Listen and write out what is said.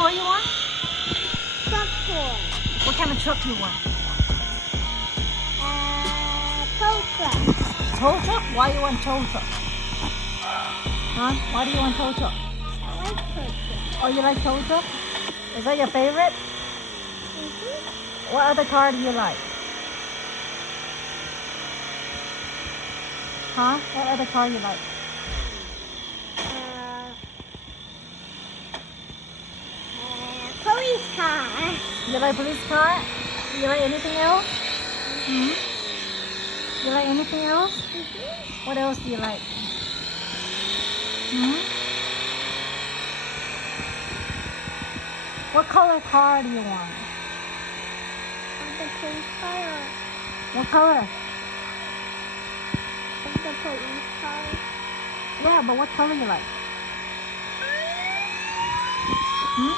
toy you want? Truck toy. What kind of truck you want? Tow truck. Tow truck? Why you want tow truck? Huh? Why do you want tow truck? I like tow truck. Oh, you like tow truck? Is that your favorite? What other car do you like? Huh? What other car you like? Police car. You like police car? You like anything else? Hmm? You like anything else? What else do you like? Hmm? What color car do you want? The police car. What color? The police car. Yeah, but what color you like?